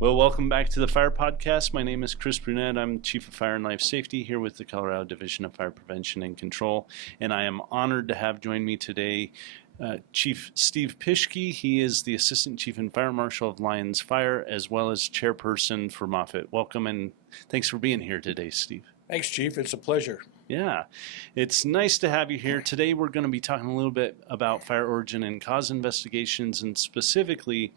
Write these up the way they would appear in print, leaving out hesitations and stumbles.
Well, welcome back to the Fire Podcast. My name is Chris Brunette. I'm Chief of Fire and Life Safety here with the Colorado Division of Fire Prevention and Control, and I am honored to have join me today Chief Steve Pischke. He is the Assistant Chief and Fire Marshal of Lyons Fire, as well as Chairperson for MAFIT. Welcome, and thanks for being here today, Steve. Thanks, Chief. It's a pleasure. Yeah, it's nice to have you here. Today we're going to be talking a little bit about fire origin and cause investigations, and specifically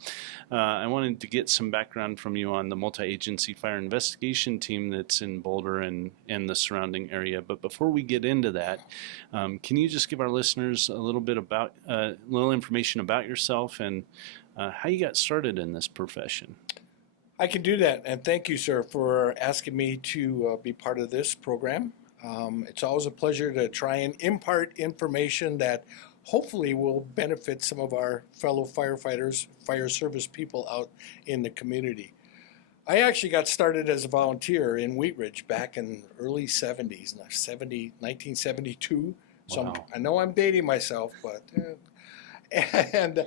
I wanted to get some background from you on the multi-agency fire investigation team that's in Boulder and the surrounding area. But before we get into that, can you just give our listeners a little bit about, little information about yourself and how you got started in this profession? I can do that, and thank you, sir, for asking me to be part of this program. It's always a pleasure to try and impart information that hopefully will benefit some of our fellow firefighters, fire service people out in the community. I actually got started as a volunteer in Wheat Ridge back in early 70s, 1972. So Wow. I know I'm dating myself, but and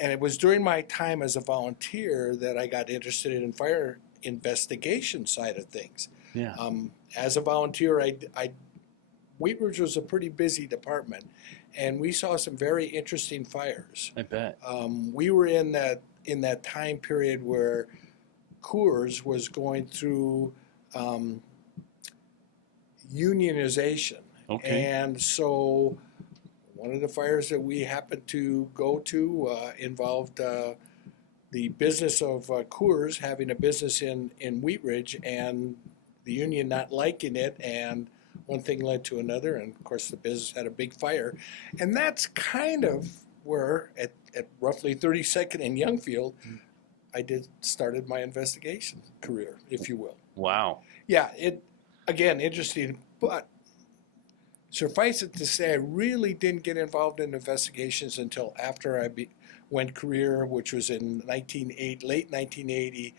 it was during my time as a volunteer that I got interested in fire investigation side of things. Yeah. As a volunteer, Wheat Ridge was a pretty busy department, and we saw some very interesting fires. I bet. We were in that time period where Coors was going through unionization. Okay. And so one of the fires that we happened to go to involved the business of Coors having a business in Wheat Ridge, and the union not liking it, and one thing led to another, and of course the business had a big fire. And that's kind of where, at roughly 32nd and Youngfield, I started my investigation career, if you will. Wow. Yeah, again, interesting, but suffice it to say, I really didn't get involved in investigations until after I went career, which was in late 1980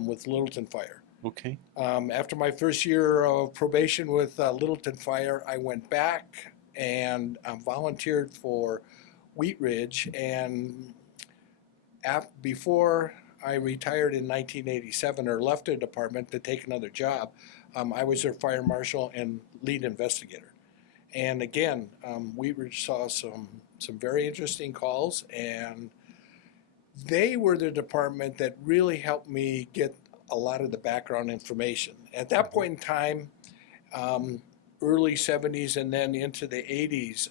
with Littleton Fire. Okay. After my first year of probation with Littleton Fire, I went back and volunteered for Wheat Ridge. And before I retired in 1987 or left the department to take another job, I was their fire marshal and lead investigator. And again, Wheat Ridge saw some very interesting calls, and they were the department that really helped me get a lot of the background information. At that point in time, early 70s and then into the 80s,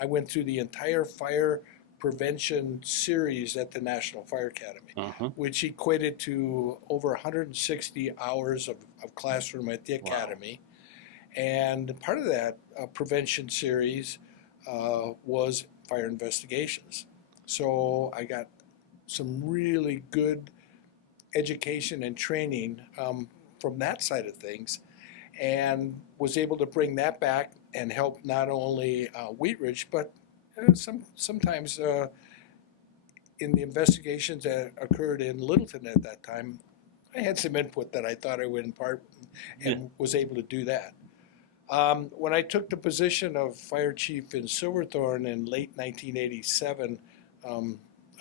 I went through the entire fire prevention series at the National Fire Academy, which equated to over 160 hours of classroom at the academy. And part of that prevention series was fire investigations. So I got some really good education and training from that side of things, and was able to bring that back and help not only Wheat Ridge, but sometimes in the investigations that occurred in Littleton at that time, I had some input that I thought I would impart, and was able to do that. When I took the position of fire chief in Silverthorne in late 1987,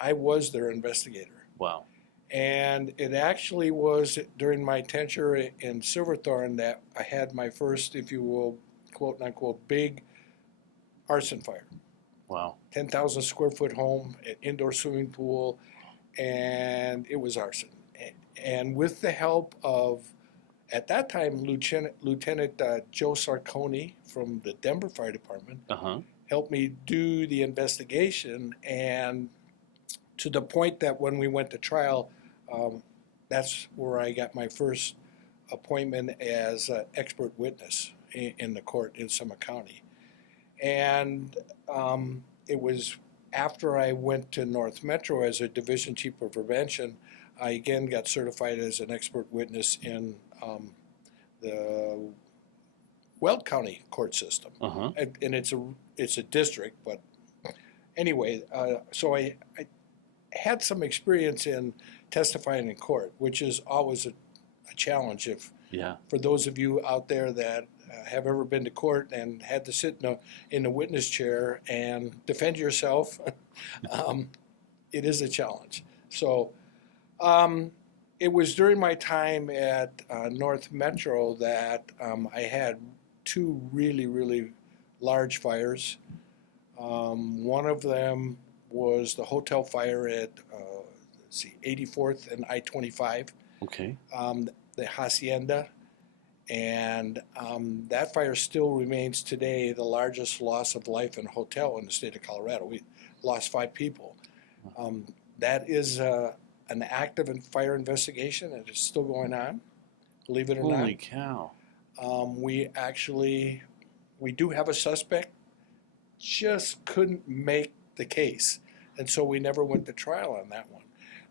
I was their investigator. Wow. And it actually was during my tenure in Silverthorne that I had my first, if you will, quote unquote, big arson fire. Wow. 10,000 square foot home, an indoor swimming pool, and it was arson. And with the help of, at that time, Lieutenant Joe Sarconi from the Denver Fire Department helped me do the investigation, and to the point that when we went to trial, that's where I got my first appointment as an expert witness in the court in Summit County. And it was after I went to North Metro as a division chief of prevention, I again got certified as an expert witness in the Weld County court system. And it's a district, but anyway, so I had some experience in testifying in court, which is always a challenge. For those of you out there that have ever been to court and had to sit in the witness chair and defend yourself, it is a challenge. So It was during my time at North Metro that I had two really, really large fires. One of them was the hotel fire at, let's see, 84th and I-25, Okay. the Hacienda. And that fire still remains today the largest loss of life in a hotel in the state of Colorado. We lost 5 people. That is an active fire investigation. It is still going on, believe it or not. Holy cow. We do have a suspect, just couldn't make the case. And so we never went to trial on that one.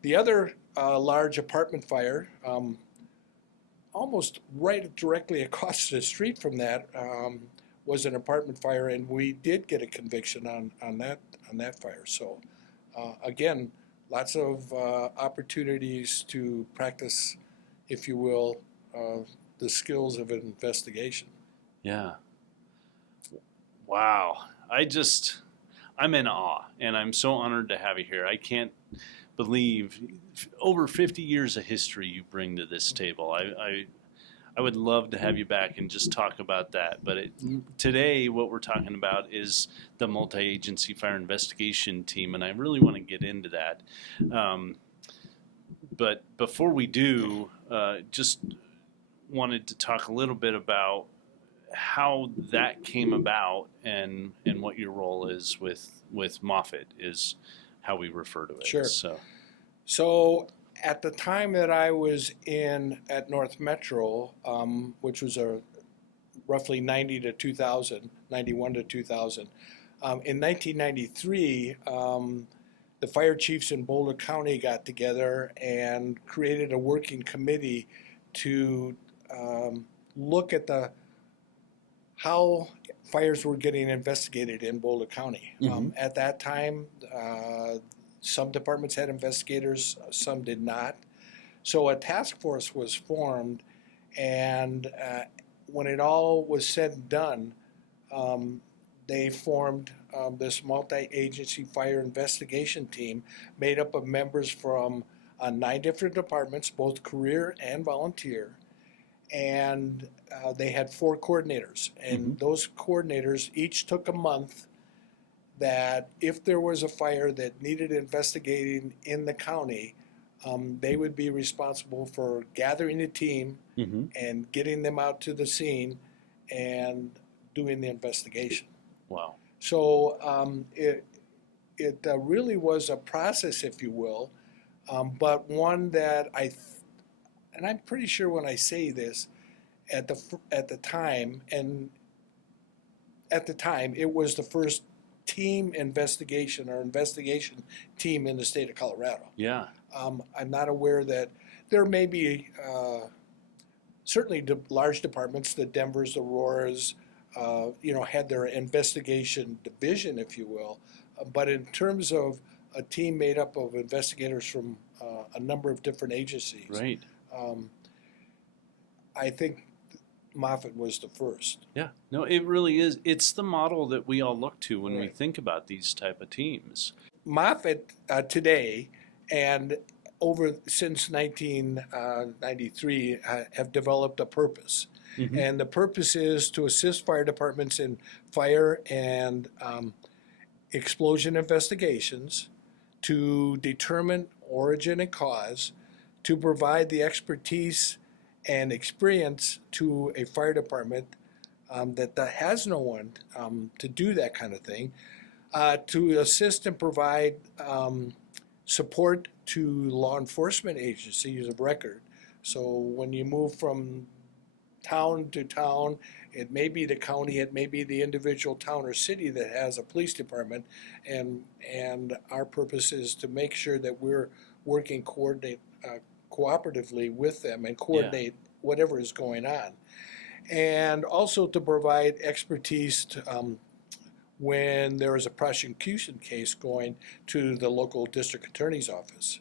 The other large apartment fire, almost right directly across the street from that, was an apartment fire, and we did get a conviction on that fire. So again, lots of opportunities to practice, if you will, the skills of an investigation. Yeah. Wow. I'm in awe, and I'm so honored to have you here. I can't believe over 50 years of history you bring to this table. I would love to have you back and just talk about that. But today, what we're talking about is the multi-agency fire investigation team, and I really want to get into that. But before we do, just wanted to talk a little bit about how that came about and what your role is with MAFIT is how we refer to it. Sure. So at the time that I was at North Metro, which was roughly 90 to 2000, 91 to 2000, in 1993, the fire chiefs in Boulder County got together and created a working committee to look at how fires were getting investigated in Boulder County. At that time, some departments had investigators, some did not. So a task force was formed, and when it all was said and done, they formed this multi-agency fire investigation team made up of members from 9 different departments, both career and volunteer. And they had 4 coordinators, and those coordinators each took a month that if there was a fire that needed investigating in the county, they would be responsible for gathering a team and getting them out to the scene and doing the investigation. Wow. So it really was a process, if you will, but one that and I'm pretty sure when I say this, at the time, it was the first team investigation or investigation team in the state of Colorado. Yeah. I'm not aware that there may be certainly large departments, the Denvers, the Auroras, had their investigation division, if you will. But in terms of a team made up of investigators from a number of different agencies, right. I think MAFIT was the first. Yeah, no, it really is. It's the model that we all look to when we think about these type of teams. MAFIT today and since 1993 have developed a purpose. And the purpose is to assist fire departments in fire and explosion investigations, to determine origin and cause, to provide the expertise and experience to a fire department that has no one to do that kind of thing, to assist and provide support to law enforcement agencies of record. So when you move from town to town, it may be the county, it may be the individual town or city that has a police department, and our purpose is to make sure that we're working cooperatively with them and coordinate whatever is going on. And also to provide expertise to, when there is a prosecution case going to the local district attorney's office.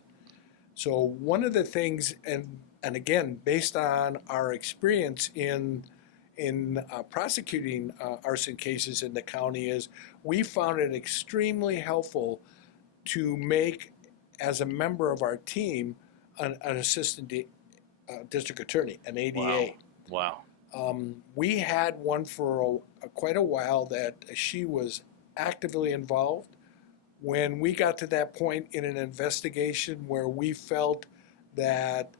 So one of the things, and again, based on our experience in prosecuting arson cases in the county, is we found it extremely helpful to make, as a member of our team, an assistant district attorney, an ADA. Wow. We had one for quite a while that she was actively involved. When we got to that point in an investigation where we felt that,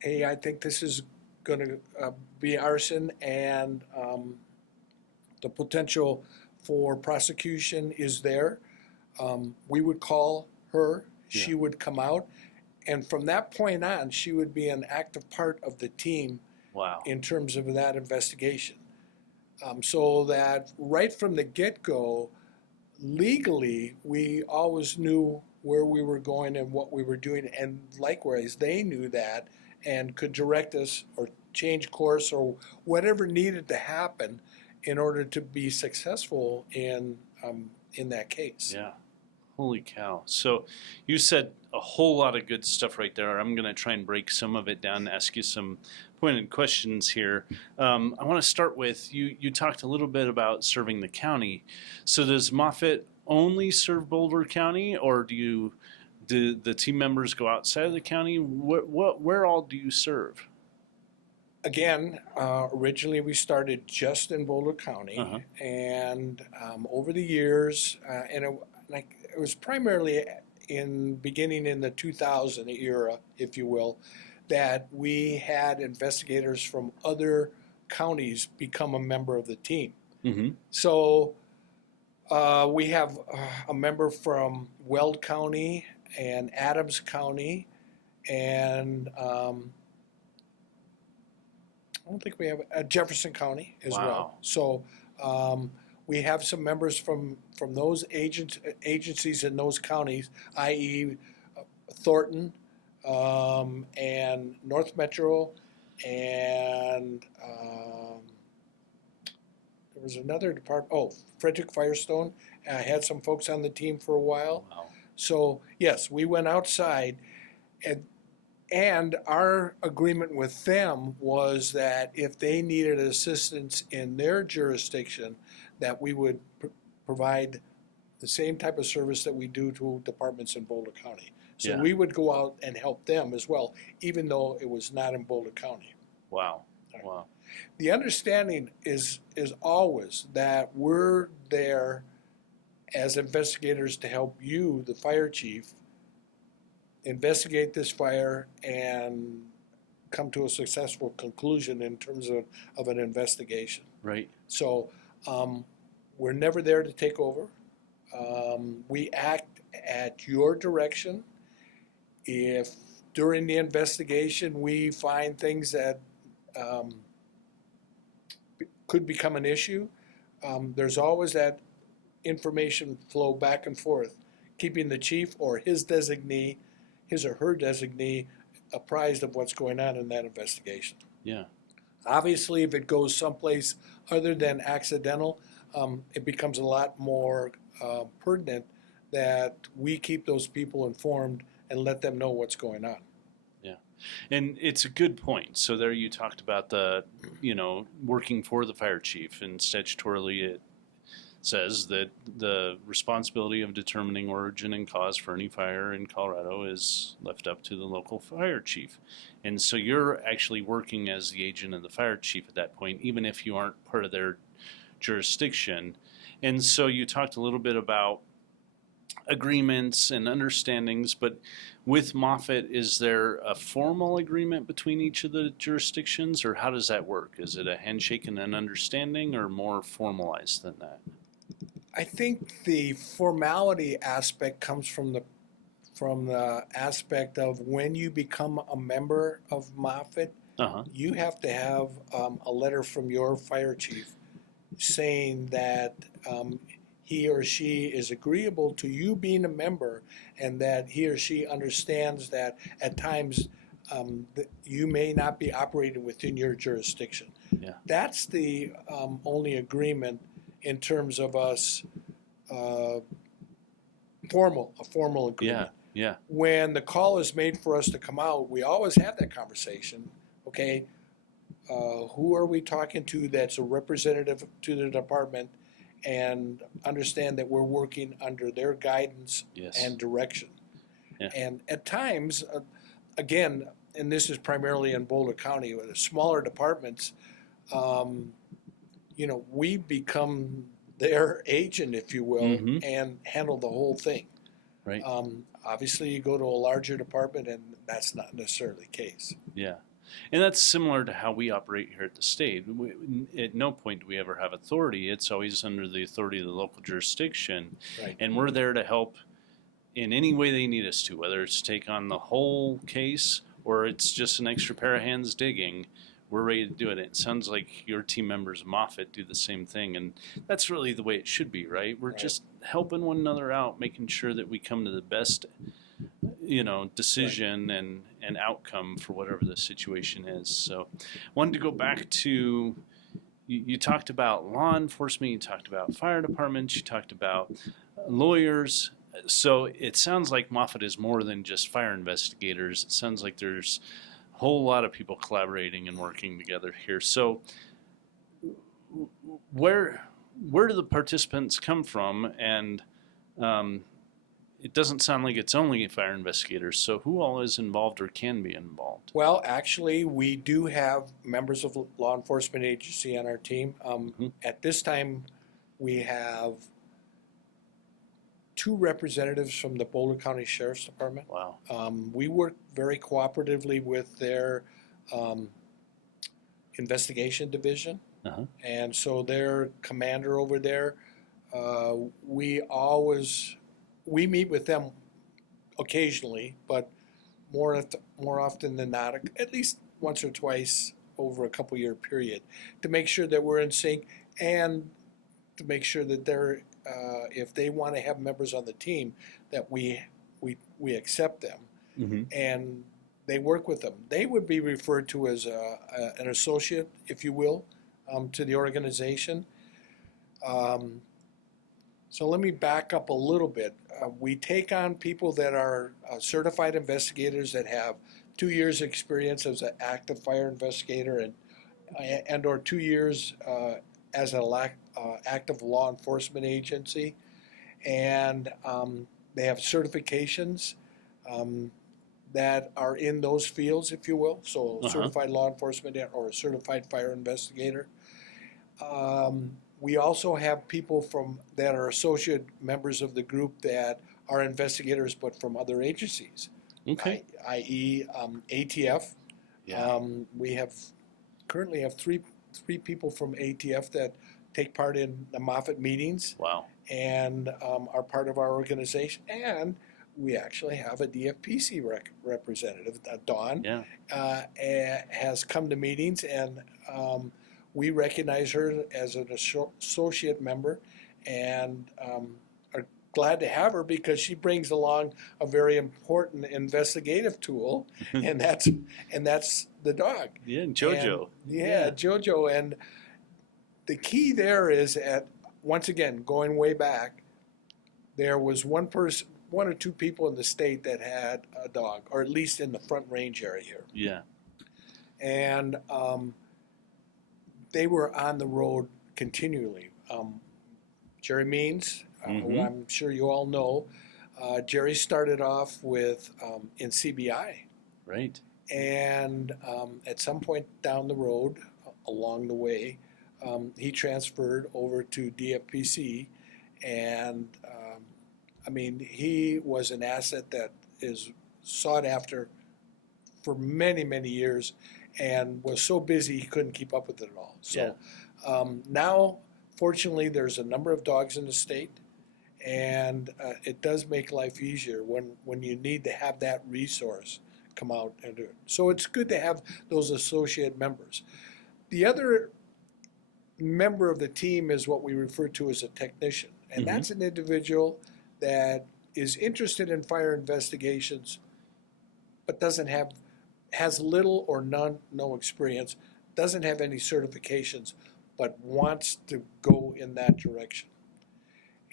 hey, I think this is going to be arson, and the potential for prosecution is there, we would call her. She would come out, and from that point on, she would be an active part of the team. Wow. In terms of that investigation. So that right from the get-go, legally, we always knew where we were going and what we were doing, and likewise, they knew that and could direct us or change course or whatever needed to happen in order to be successful in that case. Yeah. Holy cow. So you said a whole lot of good stuff right there. I'm going to try and break some of it down and ask you some pointed questions here. I want to start with, you talked a little bit about serving the county. So does MAFIT only serve Boulder County, or do the team members go outside of the county? Where all do you serve? Again, originally we started just in Boulder County, and over the years, and it was primarily beginning in the 2000 era, if you will, that we had investigators from other counties become a member of the team. Mm-hmm. So we have a member from Weld County and Adams County, and I don't think we have Jefferson County as well. So we have some members from those agencies in those counties, i.e. Thornton, and North Metro, and there was another department, Frederick Firestone. I had some folks on the team for a while. Wow. So yes, we went outside, and our agreement with them was that if they needed assistance in their jurisdiction, that we would provide the same type of service that we do to departments in Boulder County. So we would go out and help them as well, even though it was not in Boulder County. Wow. Wow. The understanding is always that we're there as investigators to help you, the fire chief, investigate this fire and come to a successful conclusion in terms of an investigation. Right. So we're never there to take over. We act at your direction. If during the investigation we find things that could become an issue, there's always that information flow back and forth, keeping the chief or his or her designee apprised of what's going on in that investigation. Yeah. Obviously, if it goes someplace other than accidental, it becomes a lot more pertinent that we keep those people informed and let them know what's going on. Yeah. And it's a good point. So there you talked about working for the fire chief, and statutorily it says that the responsibility of determining origin and cause for any fire in Colorado is left up to the local fire chief. And so you're actually working as the agent of the fire chief at that point, even if you aren't part of their jurisdiction. And so you talked a little bit about agreements and understandings, but with MAFIT, is there a formal agreement between each of the jurisdictions, or how does that work? Is it a handshake and an understanding, or more formalized than that? I think the formality aspect comes from the aspect of when you become a member of MAFIT, you have to have a letter from your fire chief saying that he or she is agreeable to you being a member, and that he or she understands that at times that you may not be operating within your jurisdiction. Yeah. That's the only agreement in terms of us a formal agreement. Yeah. When the call is made for us to come out, we always have that conversation. Okay, who are we talking to that's a representative to the department, and understand that we're working under their guidance Yes. and direction. Yeah. And at times, again, and this is primarily in Boulder County, with the smaller departments, we become their agent, if you will, Mm-hmm. and handle the whole thing. Right. Obviously, you go to a larger department, and that's not necessarily the case. Yeah. And that's similar to how we operate here at the state. At no point do we ever have authority. It's always under the authority of the local jurisdiction. Right. And we're there to help in any way they need us to, whether it's take on the whole case or it's just an extra pair of hands digging. We're ready to do it. It sounds like your team members, MAFIT, do the same thing. And that's really the way it should be, right? We're just helping one another out, making sure that we come to the best decision and outcome for whatever the situation is. So wanted to go back to, you talked about law enforcement, you talked about fire departments, you talked about lawyers. So it sounds like MAFIT is more than just fire investigators. It sounds like there's a whole lot of people collaborating and working together here. So where do the participants come from? And it doesn't sound like it's only fire investigators. So who all is involved or can be involved? Well, actually, we do have members of law enforcement agency on our team. At this time, we have 2 representatives from the Boulder County Sheriff's Department. Wow. We work very cooperatively with their investigation division. Uh-huh. And so their commander over there, we meet with them occasionally, but more often than not, at least once or twice over a couple-year period, to make sure that we're in sync and to make sure that they're, if they want to have members on the team, that we accept them. Mm-hmm. And they work with them. They would be referred to as an associate, if you will, to the organization. So let me back up a little bit. We take on people that are certified investigators that have 2 years experience as an active fire investigator and or 2 years as an active law enforcement agency. And they have certifications that are in those fields, if you will. So certified law enforcement or a certified fire investigator. We also have people that are associate members of the group that are investigators, but from other agencies, Okay. i.e. ATF. Yeah. We currently have three people from ATF that take part in the MAFIT meetings. Wow. And are part of our organization. And we actually have a DFPC representative, Dawn, has come to meetings, and we recognize her as an associate member, and are glad to have her because she brings along a very important investigative tool, and that's the dog. Yeah, JoJo. And, JoJo. And the key there is once again, going way back, there was one or two people in the state that had a dog, or at least in the Front Range area here. Yeah. And they were on the road continually. Jerry Means, who I'm sure you all know, Jerry started off with in CBI. Right. And at some point down the road, along the way, he transferred over to DFPC, and he was an asset that is sought after for many, many years, and was so busy he couldn't keep up with it at all. So now, fortunately, there's a number of dogs in the state, and it does make life easier when you need to have that resource come out and do it. So it's good to have those associate members. The other member of the team is what we refer to as a technician, and that's an individual that is interested in fire investigations, but has little or no experience, doesn't have any certifications, but wants to go in that direction.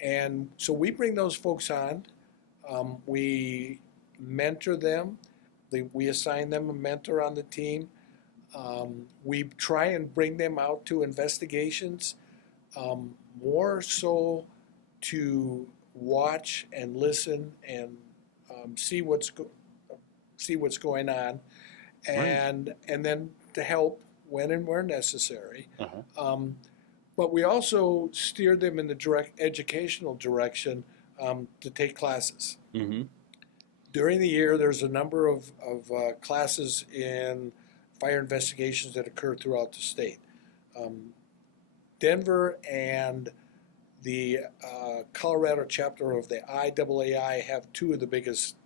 And so we bring those folks on. We mentor them. We assign them a mentor on the team. We try and bring them out to investigations, more so to watch and listen and see what's going on, and then to help when and where necessary. But we also steer them in the educational direction to take classes. During the year, there's a number of classes in fire investigations that occur throughout the state. Denver and the Colorado chapter of the IAAI have two of the biggest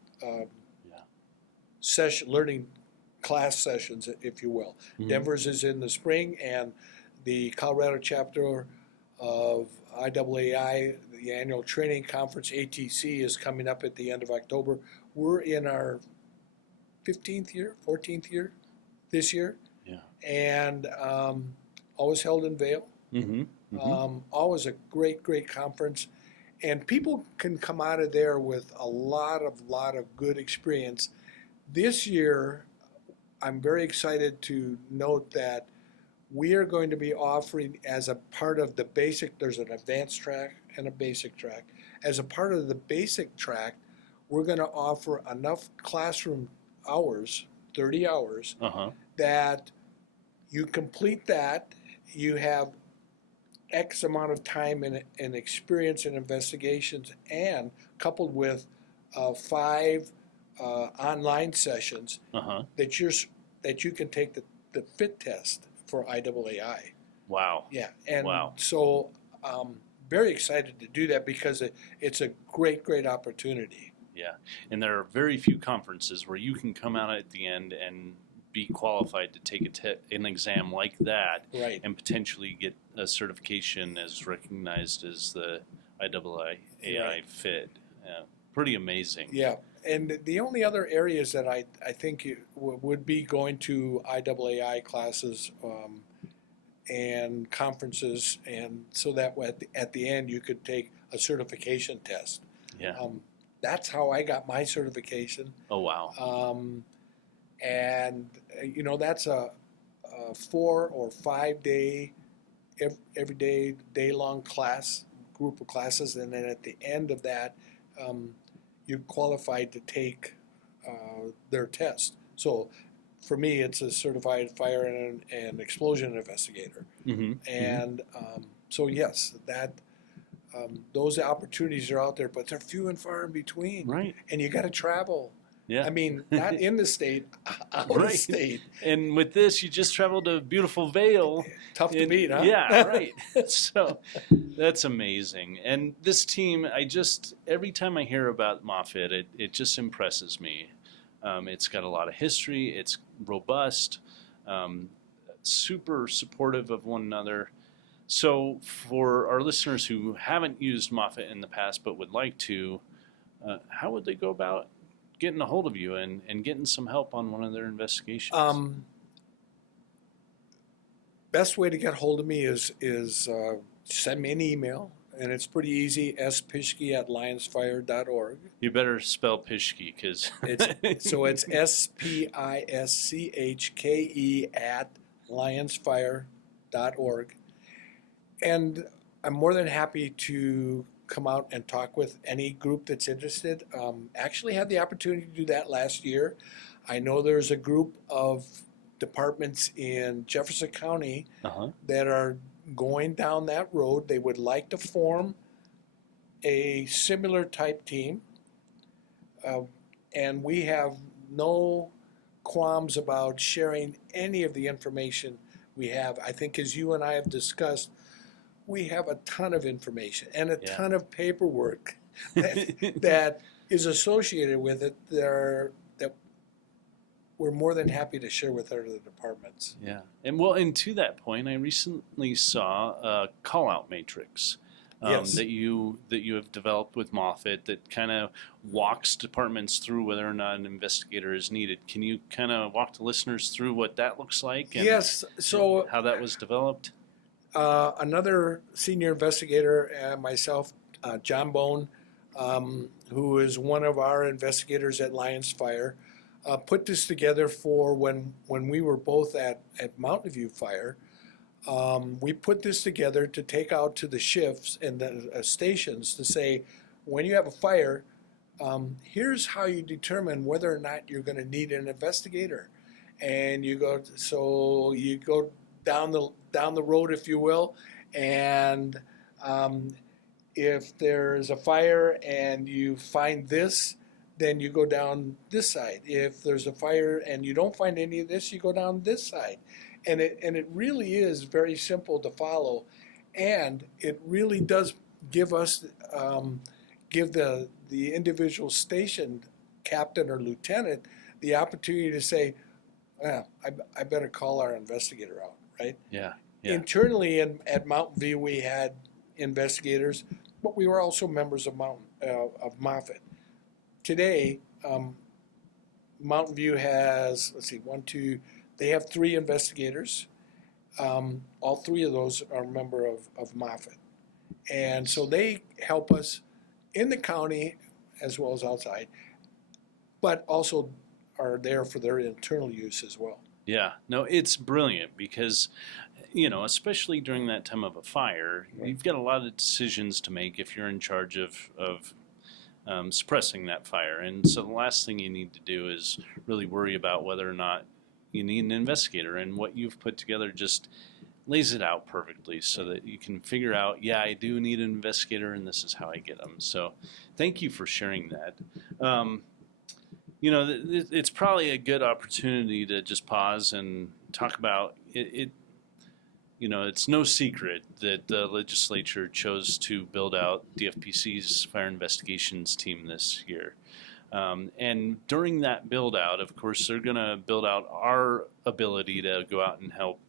learning class sessions, if you will. Denver's is in the spring, and the Colorado chapter of IAAI, the annual training conference, ATC, is coming up at the end of October. We're in our 14th year this year, and always held in Vail. Always a great conference, and people can come out of there with a lot of good experience. This year, I'm very excited to note that we are going to be offering, as a part of the basic, there's an advanced track and a basic track. As a part of the basic track, we're going to offer enough classroom hours, 30 hours, that you complete that, you have X amount of time and experience in investigations, and coupled with 5 online sessions that you can take the fit test for IAAI. Wow. Yeah, and so very excited to do that because it's a great opportunity. Yeah, and there are very few conferences where you can come out at the end and be qualified to take an exam like that, and potentially get a certification as recognized as the IAAI fit. Pretty amazing. Yeah, and the only other areas that I think would be going to IAAI classes and conferences, and so that at the end you could take a certification test. That's how I got my certification. Oh, wow. And that's a 4 or 5 day, every day long group of classes, and then at the end of that, you're qualified to take their test. So for me, it's a certified fire and explosion investigator. And so yes, that those opportunities are out there, but they're few and far in between. Right. And you got to travel. Yeah. I mean, not in the state, out of state. And with this, you just traveled to beautiful Vail. Tough to beat, huh? Yeah, right. So that's amazing. And this team, every time I hear about MAFIT, it just impresses me. It's got a lot of history. It's robust, super supportive of one another. So for our listeners who haven't used MAFIT in the past but would like to, how would they go about getting a hold of you and getting some help on one of their investigations? Best way to get hold of me is send me an email, and it's pretty easy, spischke@lyonsfire.org. You better spell Pischke, because... So it's SPISCHKE @lyonsfire.org. And I'm more than happy to come out and talk with any group that's interested. Actually had the opportunity to do that last year. I know there's a group of departments in Jefferson County that are going down that road. They would like to form a similar type team. And we have no qualms about sharing any of the information we have. I think, as you and I have discussed, we have a ton of information and a ton of paperwork that is associated with it that we're more than happy to share with other departments. Yeah, and to that point, I recently saw a call-out matrix that you have developed with MAFIT that kind of walks departments through whether or not an investigator is needed. Can you kind of walk the listeners through what that looks like? And yes. So how that was developed? Another senior investigator and myself, John Bone, who is one of our investigators at Lyons Fire, put this together for when we were both at Mountain View Fire. We put this together to take out to the shifts and the stations to say, when you have a fire, here's how you determine whether or not you're going to need an investigator. And you go down the road, if you will, and if there's a fire and you find this, then you go down this side. If there's a fire and you don't find any of this, you go down this side. And it really is very simple to follow, and it really does give us give the individual station captain or lieutenant the opportunity to say, I better call our investigator out, right? Yeah. Yeah. Internally at Mountain View, we had investigators, but we were also members of MAFIT. Today, Mountain View has, they have 3 investigators. All 3 of those are a member of MAFIT. And so they help us in the county as well as outside, but also are there for their internal use as well. Yeah, no, it's brilliant because, especially during that time of a fire, you've got a lot of decisions to make if you're in charge of suppressing that fire. And so the last thing you need to do is really worry about whether or not you need an investigator. And what you've put together just lays it out perfectly so that you can figure out, yeah, I do need an investigator, and this is how I get them. So thank you for sharing that. It's probably a good opportunity to just pause and talk about it. It's no secret that the legislature chose to build out DFPC's fire investigations team this year. And during that build out, of course, they're going to build out our ability to go out and help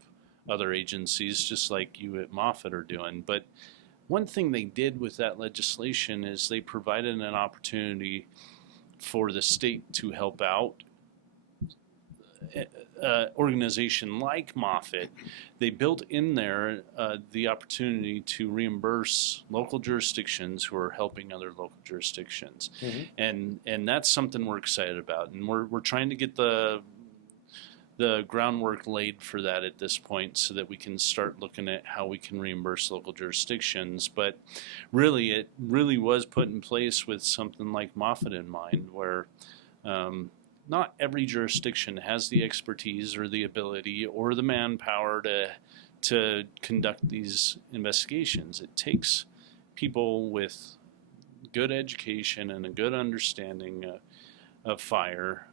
other agencies, just like you at MAFIT are doing. But one thing they did with that legislation is they provided an opportunity for the state to help out organization like MAFIT. They built in there the opportunity to reimburse local jurisdictions who are helping other local jurisdictions. Mm-hmm. And that's something we're excited about. And we're trying to get the groundwork laid for that at this point so that we can start looking at how we can reimburse local jurisdictions. But really, it really was put in place with something like MAFIT in mind, where not every jurisdiction has the expertise or the ability or the manpower to conduct these investigations. It takes people with good education and a good understanding of fire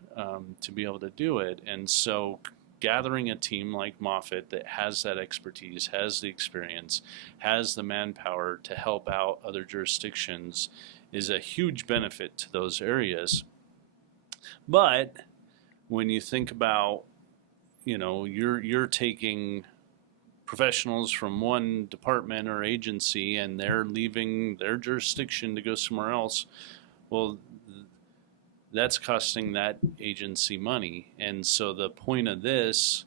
to be able to do it. And so gathering a team like MAFIT that has that expertise, has the experience, has the manpower to help out other jurisdictions is a huge benefit to those areas. But when you think about, you're taking professionals from one department or agency and they're leaving their jurisdiction to go somewhere else, well, that's costing that agency money. And so the point of this,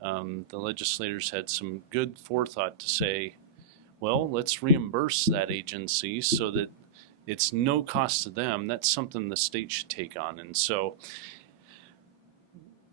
the legislators had some good forethought to say, well, let's reimburse that agency so that it's no cost to them. That's something the state should take on. And so,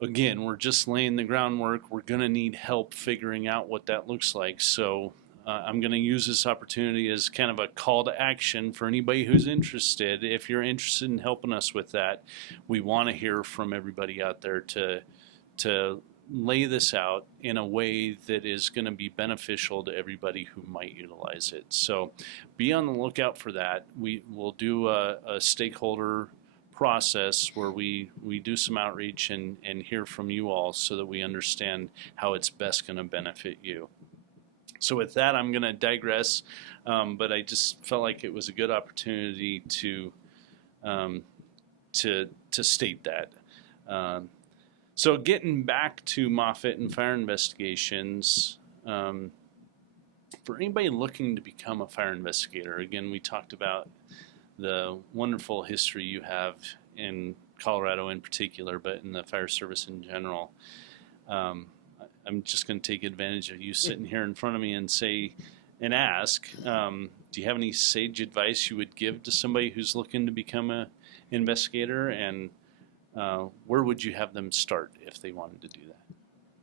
again, we're just laying the groundwork. We're going to need help figuring out what that looks like. So I'm going to use this opportunity as kind of a call to action for anybody who's interested. If you're interested in helping us with that, we want to hear from everybody out there to lay this out in a way that is going to be beneficial to everybody who might utilize it. So be on the lookout for that. We will do a stakeholder process where we do some outreach and hear from you all so that we understand how it's best going to benefit you. So with that, I'm going to digress, but I just felt like it was a good opportunity to state that. So getting back to MAFIT and fire investigations, for anybody looking to become a fire investigator, again, we talked about the wonderful history you have in Colorado in particular, but in the fire service in general. I'm just going to take advantage of you sitting here in front of me and ask, do you have any sage advice you would give to somebody who's looking to become an investigator, and where would you have them start if they wanted to do that?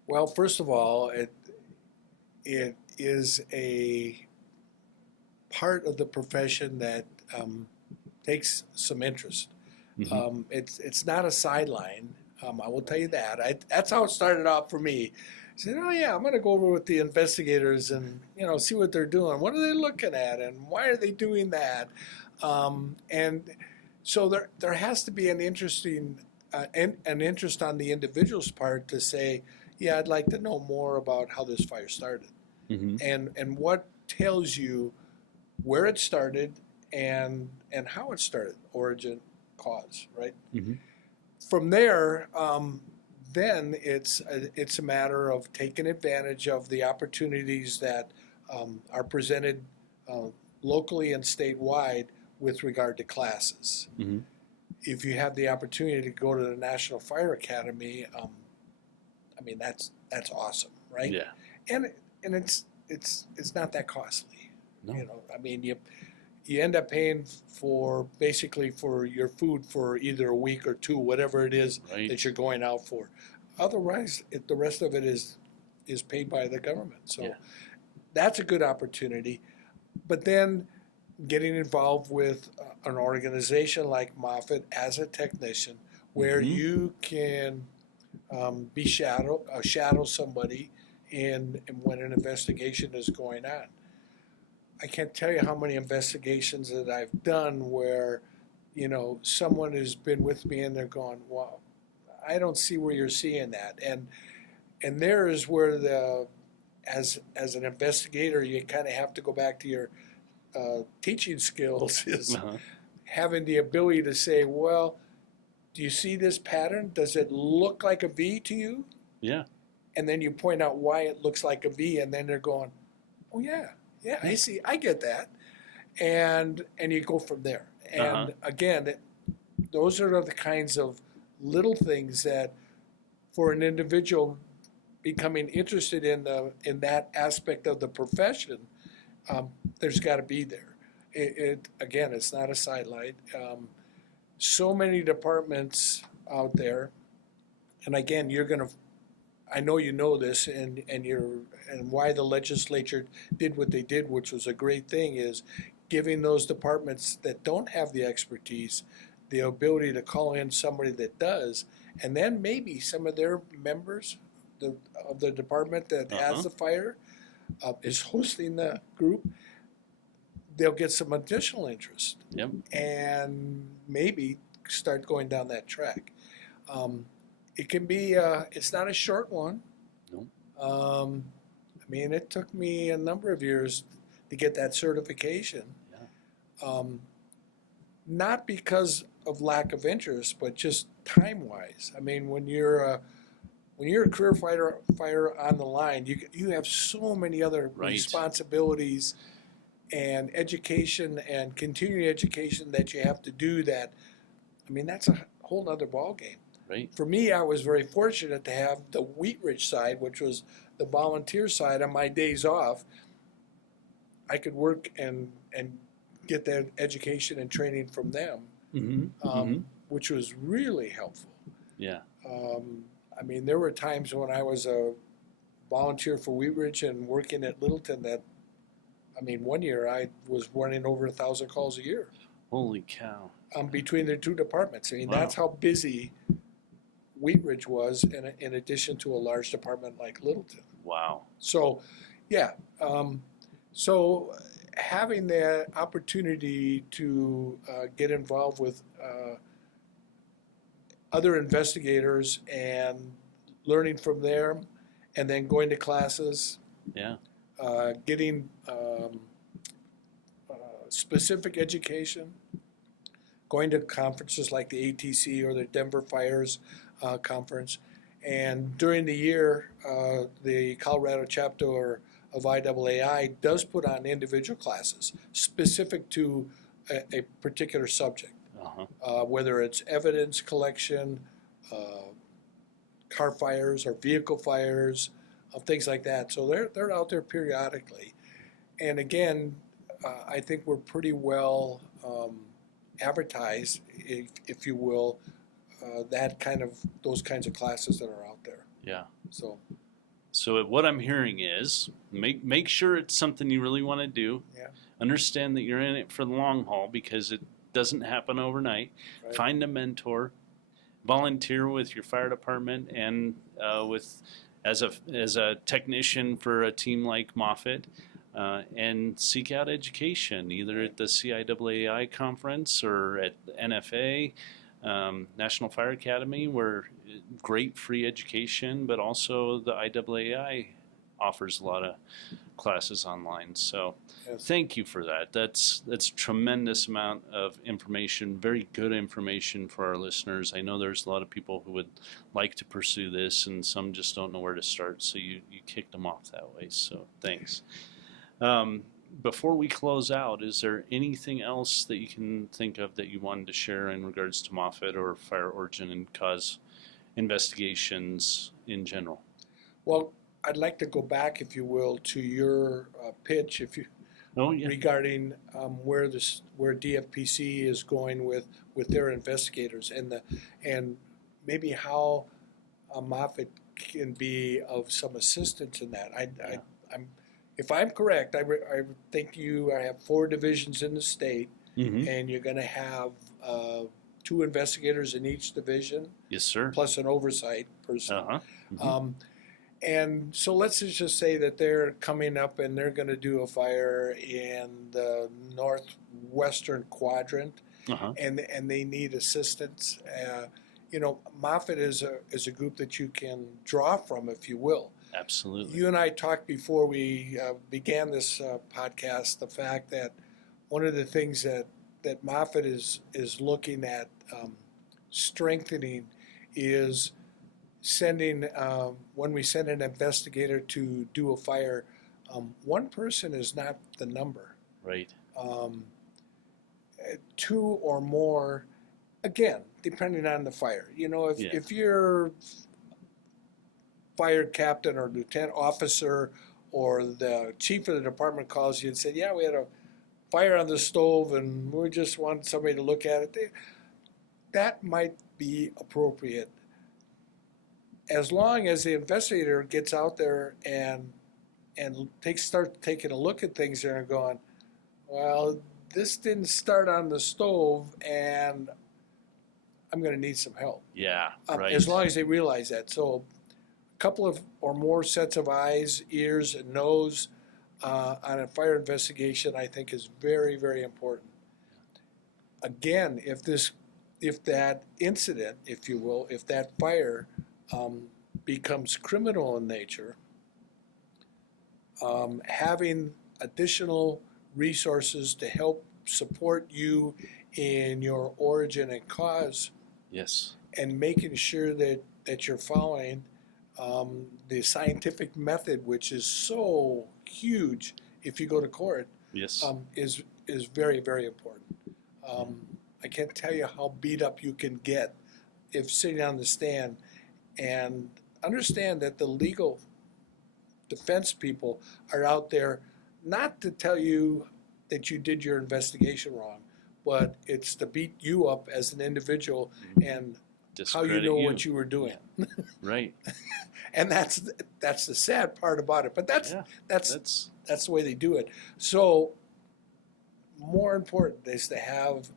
Well, first of all, it is a part of the profession that takes some interest. It's not a sideline. I will tell you that. That's how it started out for me. I said, oh yeah, I'm going to go over with the investigators and see what they're doing. What are they looking at, and why are they doing that? And so there has to be an interesting an interest on the individual's part to say, yeah, I'd like to know more about how this fire started, and what tells you where it started and how it started, origin, cause, right? From there, then it's a matter of taking advantage of the opportunities that are presented locally and statewide with regard to classes. If you have the opportunity to go to the National Fire Academy, I mean that's awesome, right? Yeah. And it's not that costly. No. I mean you end up paying for basically for your food for either a week or two, whatever it is that you're going out for. Otherwise, the rest of it is paid by the government. So that's a good opportunity. But then getting involved with an organization like MAFIT as a technician, where you can shadow somebody in when an investigation is going on. I can't tell you how many investigations that I've done where, someone has been with me and they're going, wow, I don't see where you're seeing that. And there is where as an investigator, you kind of have to go back to your teaching skills, is having the ability to say, well, do you see this pattern? Does it look like a V to you? Yeah. And then you point out why it looks like a V, and then they're going, oh yeah, I see, I get that. And you go from there. And again, those are the kinds of little things that for an individual becoming interested in that aspect of the profession, there's got to be there. Again, it's not a sidelight. So many departments out there, and again, I know you know this, and why the legislature did what they did, which was a great thing, is giving those departments that don't have the expertise the ability to call in somebody that does, and then maybe some of their members of the department that has the fire is hosting the group. They'll get some additional interest, and maybe start going down that track. It can be. It's not a short one. No. I mean, it took me a number of years to get that certification. Yeah. Not because of lack of interest, but just time-wise. I mean, when you're a career fighter on the line, you have so many other responsibilities and education and continuing education that you have to do. That, I mean, that's a whole other ballgame. Right. For me, I was very fortunate to have the Wheat Ridge side, which was the volunteer side. On my days off, I could work and get that education and training from them, which was really helpful. Yeah. I mean, there were times when I was a volunteer for Wheat Ridge and working at Littleton that, I mean, one year I was running over 1,000 calls a year. Holy cow. Between the two departments. I mean, that's how busy Wheat Ridge was in addition to a large department like Littleton. Wow. So, yeah. So having the opportunity to get involved with other investigators and learning from them, and then going to classes, getting specific education, going to conferences like the ATC or the Denver Fires Conference. And during the year, the Colorado chapter of IAAI does put on individual classes specific to a particular subject, whether it's evidence collection, car fires or vehicle fires, things like that. So they're out there periodically. And again, I think we're pretty well advertised, if you will, those kinds of classes that are out there. Yeah. So what I'm hearing is make sure it's something you really want to do. Yeah. Understand that you're in it for the long haul, because doesn't happen overnight. Right. Find a mentor, volunteer with your fire department and as a technician for a team like MAFIT, and seek out education either at the CIAAI conference or at the NFA, National Fire Academy, where great free education, but also the IAAI offers a lot of classes online. So Yes. thank you for that. That's tremendous amount of information, very good information for our listeners. I know there's a lot of people who would like to pursue this and some just don't know where to start. So you kicked them off that way. So thanks. Before we close out, is there anything else that you can think of that you wanted to share in regards to MAFIT or fire origin and cause investigations in general? Well, I'd like to go back, if you will, to your pitch, regarding where DFPC is going with their investigators and maybe how MAFIT can be of some assistance in that. If I'm correct, I think you have 4 divisions in the state, Mm-hmm. and you're going to have 2 investigators in each division, Yes, sir. plus an oversight person. Uh-huh. Mm-hmm. And so let's just say that they're coming up and they're going to do a fire in the northwestern quadrant, Uh-huh. and they need assistance. MAFIT is a group that you can draw from, if you will. Absolutely. You and I talked before we began this podcast, the fact that one of the things that MAFIT is looking at strengthening is sending, when we send an investigator to do a fire, one person is not the number. Right. 2 or more, again, depending on the fire. If you're fire captain or lieutenant officer or the chief of the department calls you and said, yeah, we had a fire on the stove and we just want somebody to look at it, that might be appropriate. As long as the investigator gets out there and starts taking a look at things there and going, well, this didn't start on the stove and I'm going to need some help. Yeah, right. As long as they realize that. So a couple of or more sets of eyes, ears, and nose on a fire investigation, I think, is very, very important. Again, if that incident, if you will, if that fire becomes criminal in nature, having additional resources to help support you in your origin and cause, Yes. and making sure that you're following the scientific method, which is so huge if you go to court, Yes. is very, very important. I can't tell you how beat up you can get if sitting on the stand, and understand that the legal defense people are out there not to tell you that you did your investigation wrong, but it's to beat you up as an individual and how you know what you were doing. Right. And that's the sad part about it. But that's the way they do it. So more important is to have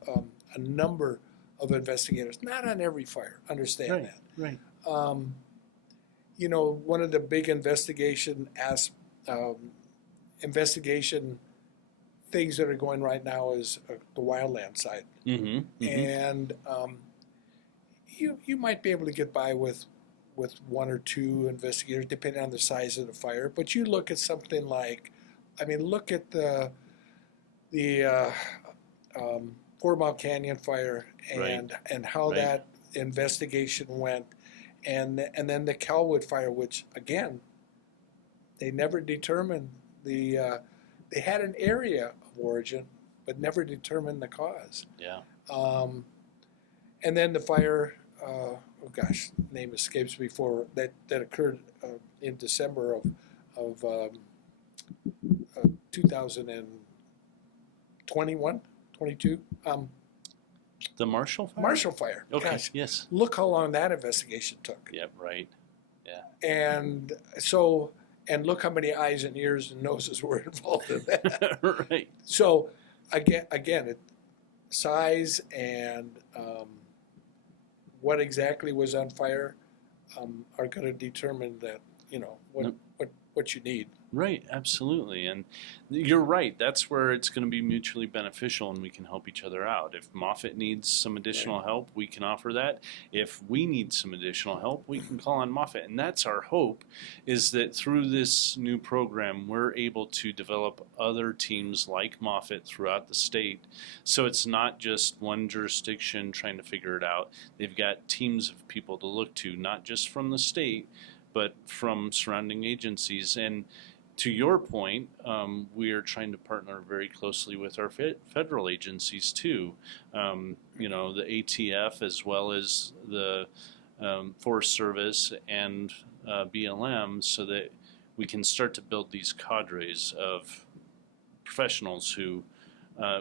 a number of investigators, not on every fire. Understand that. Right. One of the big investigation things that are going right now is the wildland side. Mm-hmm. Mm-hmm. And you might be able to get by with 1 or 2 investigators, depending on the size of the fire. But you look at something like, look at the 4 Mile Canyon fire and how that investigation went, and then the Calwood fire, which again, they never determined they had an area of origin, but never determined the cause. Yeah. And then the fire, name escapes me, that occurred in December of 2021, 22. The Marshal fire? Marshal fire. Okay. Gosh, Yes. look how long that investigation took. Yeah. Right. Yeah. And look how many eyes and ears and noses were involved in that. Right. So again, size and what exactly was on fire are going to determine that, what you need. Right, absolutely. And you're right. That's where it's going to be mutually beneficial and we can help each other out. If MAFIT needs some additional help, we can offer that. If we need some additional help, we can call on MAFIT. And that's our hope, is that through this new program, we're able to develop other teams like MAFIT throughout the state. So it's not just one jurisdiction trying to figure it out. They've got teams of people to look to, not just from the state, but from surrounding agencies. And to your point, we are trying to partner very closely with our federal agencies too. The ATF as well as the Forest Service and BLM, so that we can start to build these cadres of professionals who,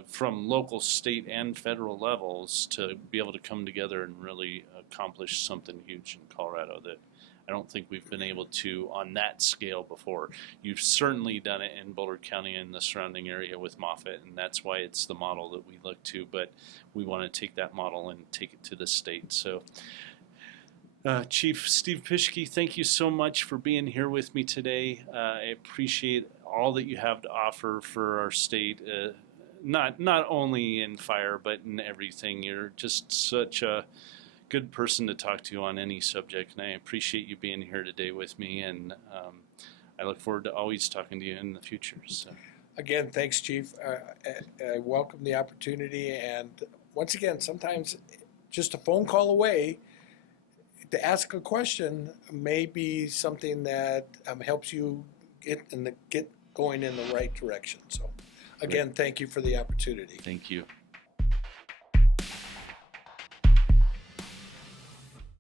from local, state, and federal levels, to be able to come together and really accomplish something huge in Colorado that I don't think we've been able to on that scale before. You've certainly done it in Boulder County and the surrounding area with MAFIT, and that's why it's the model that we look to, but we want to take that model and take it to the state. So Chief Steve Pischke, thank you so much for being here with me today. I appreciate all that you have to offer for our state, not only in fire, but in everything. You're just such a good person to talk to on any subject, and I appreciate you being here today with me, and I look forward to always talking to you in the future. So, again, thanks, Chief. I welcome the opportunity, and once again, sometimes just a phone call away to ask a question may be something that helps you get going in the right direction. So, again, thank you for the opportunity. Thank you.